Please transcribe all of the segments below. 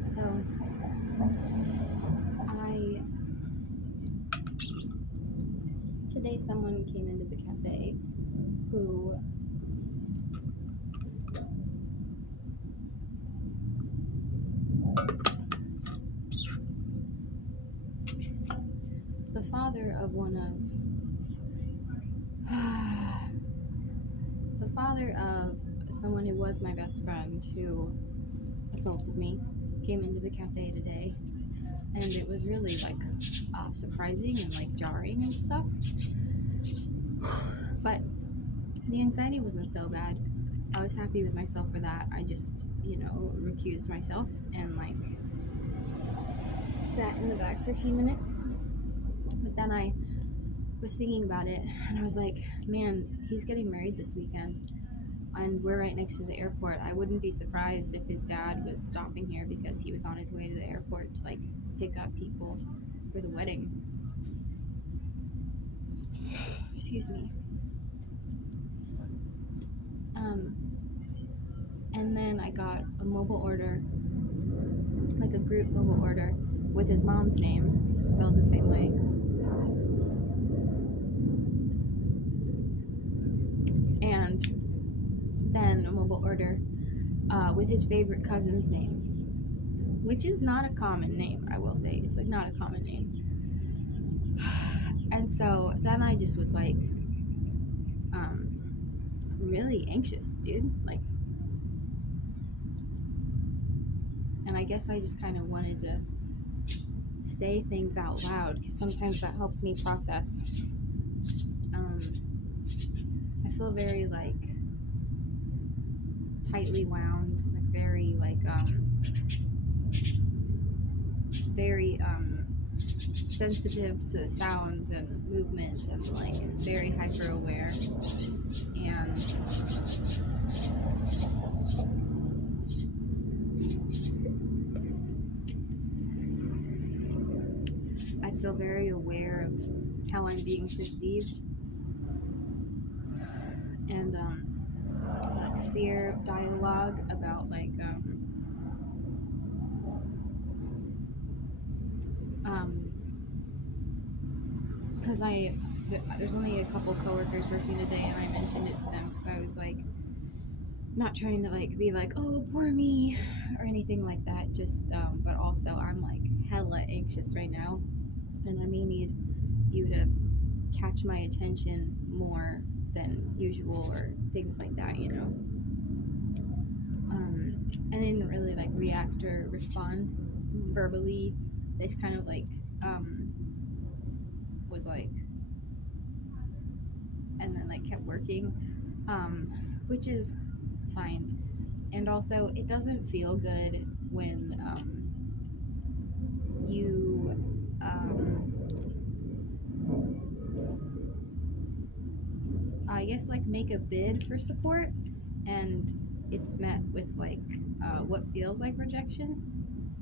So I today someone came into the cafe who the father of one of the father of someone who was my best friend who assaulted me came into the cafe today, and it was really like surprising and like jarring and stuff, but the anxiety wasn't so bad. I was happy with myself for that. I just recused myself and like sat in the back for a few minutes, but then I was thinking about it and I was like, man, he's getting married this weekend and we're right next to the airport. I wouldn't be surprised if his dad was stopping here because he was on his way to the airport to like pick up people for the wedding. Excuse me. And then I got a mobile order, like a group mobile order with his mom's name spelled the same way. And then a mobile order with his favorite cousin's name, which is not a common name, I will say. It's like not a common name. And so then I just was like really anxious, dude. Like, and I guess I just kind of wanted to say things out loud because sometimes that helps me process. I feel very like tightly wound, like very sensitive to sounds and movement and like very hyper aware, and I feel very aware of how I'm being perceived, and like fear dialogue about like because there's only a couple coworkers working today, and I mentioned it to them because I was like not trying to like be like, oh poor me or anything like that, just but also I'm like hella anxious right now, and I may need you to catch my attention more than usual or things like that, I didn't really like react or respond verbally. They just kind of like was like, and then like kept working, which is fine. And also, it doesn't feel good when you I guess like make a bid for support and it's met with like what feels like rejection,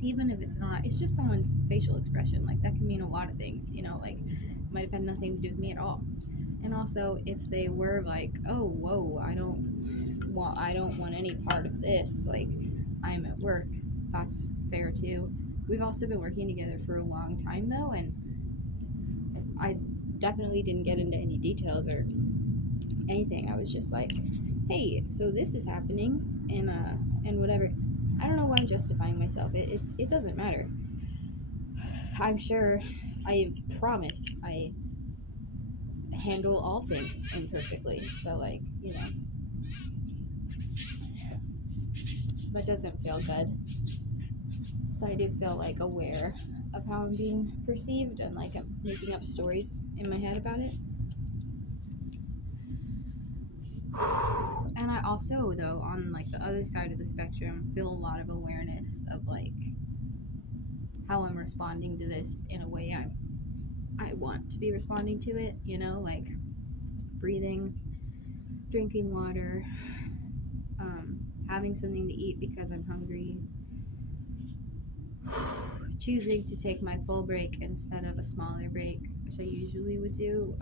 even if it's not. It's just someone's facial expression. Like that can mean a lot of things, like it might have had nothing to do with me at all. And also, if they were like, oh whoa, I don't want any part of this, like I'm at work, that's fair too. We've also been working together for a long time though, and I definitely didn't get into any details or anything. I was just like, hey, so this is happening, and whatever. I don't know why I'm justifying myself. It doesn't matter. I'm sure, I promise I handle all things imperfectly. So like, that doesn't feel good. So I do feel like aware of how I'm being perceived, and like I'm making up stories in my head about it. And I also, though, on like the other side of the spectrum, feel a lot of awareness of like how I'm responding to this in a way I want to be responding to it, like breathing, drinking water, having something to eat because I'm hungry, choosing to take my full break instead of a smaller break, which I usually would do,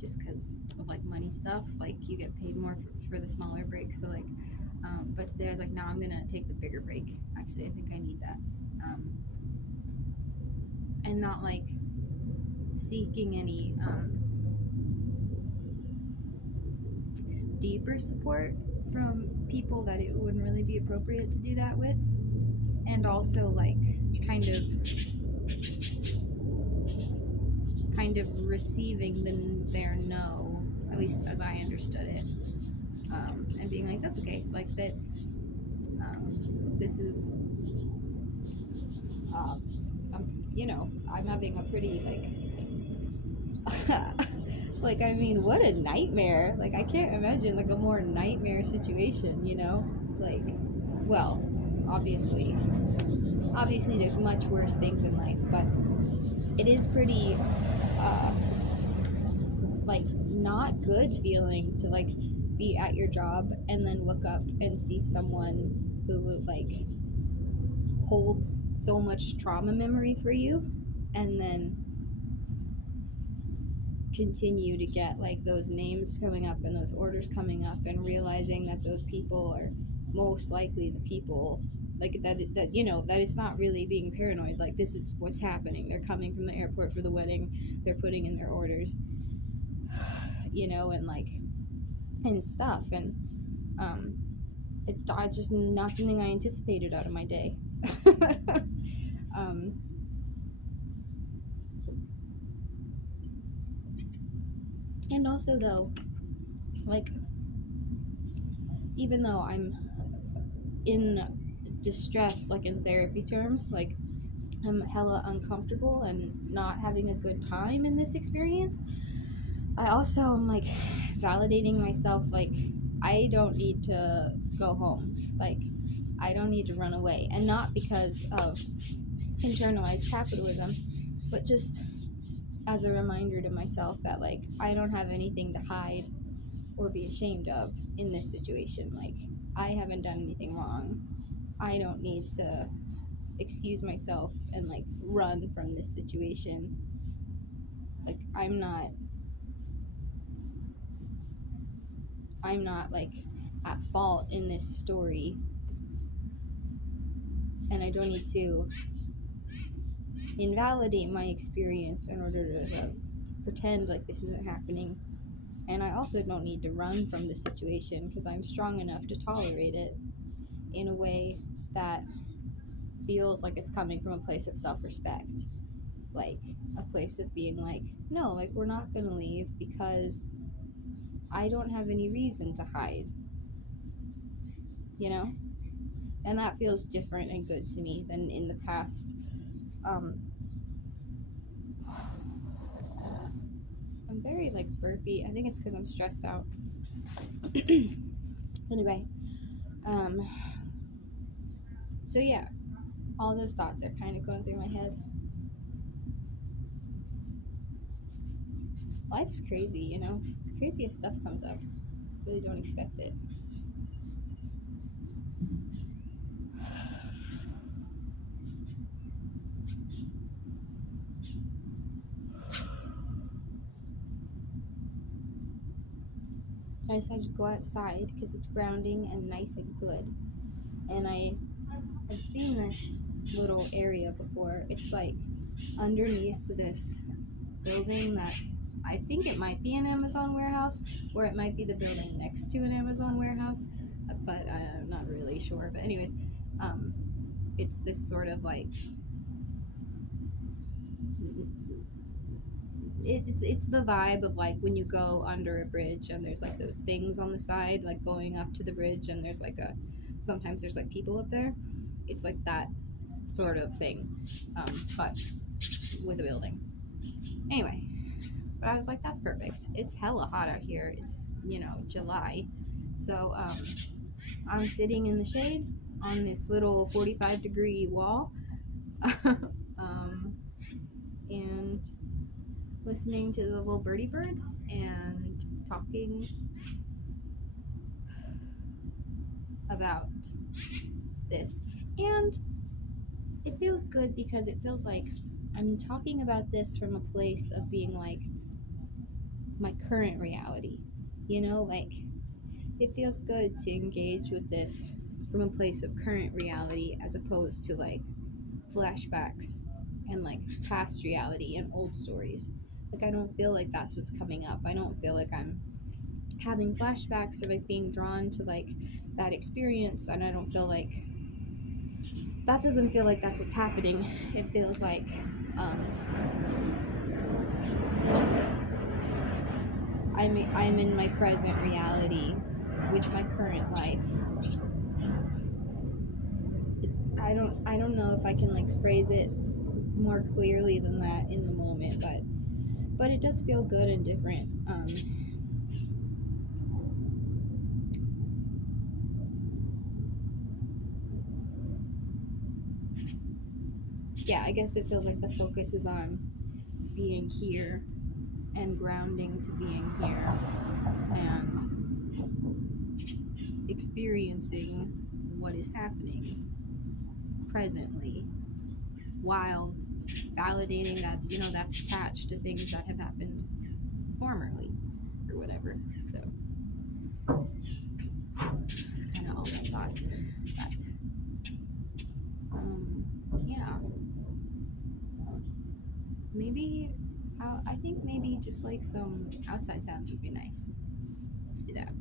just because of like money stuff. Like you get paid more for the smaller breaks, so like But today I was like, no, I'm gonna take the bigger break. Actually, I think I need that. And not like seeking any deeper support from people that it wouldn't really be appropriate to do that with. And also like kind of receiving their no, at least as I understood it, and being like, that's okay. Like that's this is I'm having a pretty like I mean, what a nightmare. Like I can't imagine like a more nightmare situation, Like, well, obviously there's much worse things in life, but it is pretty uh like not good feeling to like be at your job and then look up and see someone who like holds so much trauma memory for you, and then continue to get like those names coming up and those orders coming up, and realizing that those people are most likely the people like that it's not really being paranoid. Like this is what's happening. They're coming from the airport for the wedding. They're putting in their orders, and like and stuff. And um it's just not something I anticipated out of my day. um and also though, like, even though I'm in distress, like in therapy terms, like I'm hella uncomfortable and not having a good time in this experience, I also am like validating myself, like I don't need to go home, like I don't need to run away. And not because of internalized capitalism, but just as a reminder to myself that like I don't have anything to hide or be ashamed of in this situation. Like I haven't done anything wrong. I don't need to excuse myself and like run from this situation. Like I'm not like at fault in this story, and I don't need to invalidate my experience in order to pretend like this isn't happening. And I also don't need to run from the situation because I'm strong enough to tolerate it in a way that feels like it's coming from a place of self-respect, like a place of being like, no, like we're not going to leave because I don't have any reason to hide, you know? And that feels different and good to me than in the past. Um, I'm very like burpy. I think it's because I'm stressed out. Anyway, um, so yeah, all those thoughts are kind of going through my head. Life's crazy, It's crazy as stuff comes up. Really don't expect it. So I decided to go outside because it's grounding and nice and good. And I've seen this little area before. It's like underneath this building that I think it might be an Amazon warehouse, or it might be the building next to an Amazon warehouse, but I'm not really sure. But anyways, it's this sort of like it's the vibe of like when you go under a bridge and there's like those things on the side, like going up to the bridge, and there's like sometimes there's like people up there. It's like that sort of thing, but with a building. Anyway, but I was like, that's perfect. It's hella hot out here. It's July, so I'm sitting in the shade on this little 45-degree wall, um, and listening to the little birdie birds and talking about this. And it feels good because it feels like I'm talking about this from a place of being like my current reality, like it feels good to engage with this from a place of current reality as opposed to like flashbacks and like past reality and old stories. Like I don't feel like that's what's coming up. I don't feel like I'm having flashbacks or like being drawn to like that experience, and I don't feel like that doesn't feel like that's what's happening. It feels like um I'm in my present reality with my current life. I don't know if I can like phrase it more clearly than that in the moment, but it does feel good and different. Yeah, I guess it feels like the focus is on being here and grounding to being here and experiencing what is happening presently while validating that that's attached to things that have happened formerly or whatever. So it's kind of all my thoughts. But um, yeah, maybe I think maybe just like some outside sounds would be nice. Let's do that.